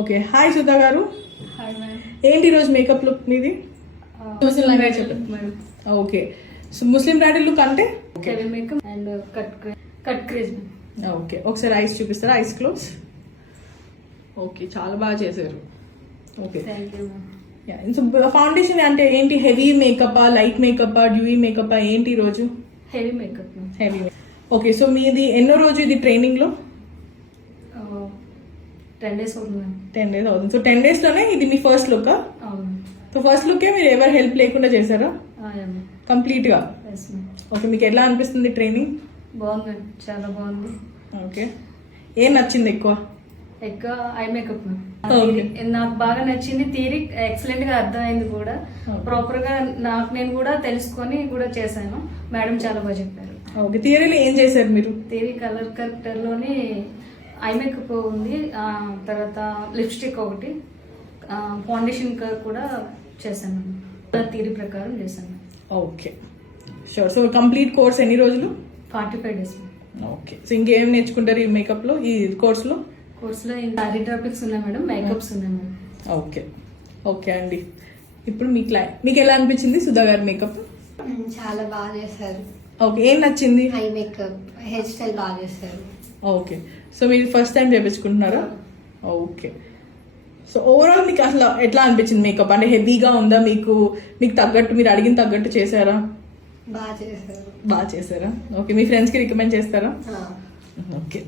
Okay, hi Sudha గారు. Hi ma'am. ఏంటి ఈరోజు మేకప్ లుక్ మీది? ముస్లిం బ్రైడల్ మేడం. ఓకే, సో ముస్లిం బ్రైడల్ లుక్ అంటే heavy makeup and cut craze. Okay, ఒకసారి ఐస్ చూపిస్తారా? Eyes close. ఓకే, చాలా బాగా చేశారు. Okay, thank you ma'am. So foundation అంటే ఏంటి? Heavy makeup, light makeup, Dewey makeup ఏంటి ఈరోజు? Heavy makeup ma'am. Heavy. Okay, so మీది ఎన్నో రోజు ఇది ట్రైనింగ్ లో? 10 days అవుతుంది మ్యామ్. 10 days అవుతుంది. సో 10 days లోనే ఇది మీ ఫస్ట్ లుక్? అవును. సో ఫస్ట్ లుకే మీరు ఎవరు హెల్ప్ లేకుండా చేశారా కంప్లీట్ గా? Yes ma'am. ఓకే, మీకు ఎలా అనిపిస్తుంది ట్రైనింగ్? బాగుంది మ్యామ్, చాలా బాగుంది. ఓకే, ఏం నచ్చింది ఎక్కువ? ఎక్కువ ఐ మేకప్ మ్యామ్. Okay. నాకు బాగా నచ్చింది. థియరీ ఎక్సలెంట్ గా అర్థమైంది కూడా. Okay. ప్రాపర్ గా నేను కూడా తెలుసుకొని కూడా చేశాను. మేడం చాలా బాగా చెప్పారు. ఓకే, థియరీలో ఏం చేశారు మీరు? థియరీ కలర్ కరెక్టర్ లోని ఐ మేకప్ ఉంది, తర్వాత లిప్స్టిక్ ఒకటి, ఫౌండేషన్ కూడా చేశాను. థియరీ ప్రకారం చేశాను. Okay, sure. So complete course ఎన్ని రోజులు? 45 days. ఓకే, సో ఇంకేం నేర్చుకుంటారు ఈ మేకప్ లో, ఈ కోర్సులో? కోర్సులో ఇంకా సారీ టాపిక్స్ ఉన్నాయి మేడం, మేకప్స్ ఉన్నాయి మేడం. ఓకే, ఓకే అండి. ఇప్పుడు మీకు ఎలా అనిపించింది సుధా గారి మేకప్? చాలా బాగా చేశారు. ఓకే, ఏం నచ్చింది? ఐ మేకప్, హెయిర్ స్టైల్ బాగా చేశారు. ఓకే, సో మీరు ఫస్ట్ టైం చేపించుకుంటున్నారా? ఓకే, సో ఓవరాల్ మీకు అసలు ఎట్లా అనిపించింది మేకప్? అంటే హెవీగా ఉందా? మీకు తగ్గట్టు, మీరు అడిగిన తగ్గట్టు చేశారా? బాగా చేశారు. బాగా చేశారా? ఓకే, మీ ఫ్రెండ్స్కి రికమెండ్ చేస్తారా? ఆ. ఓకే.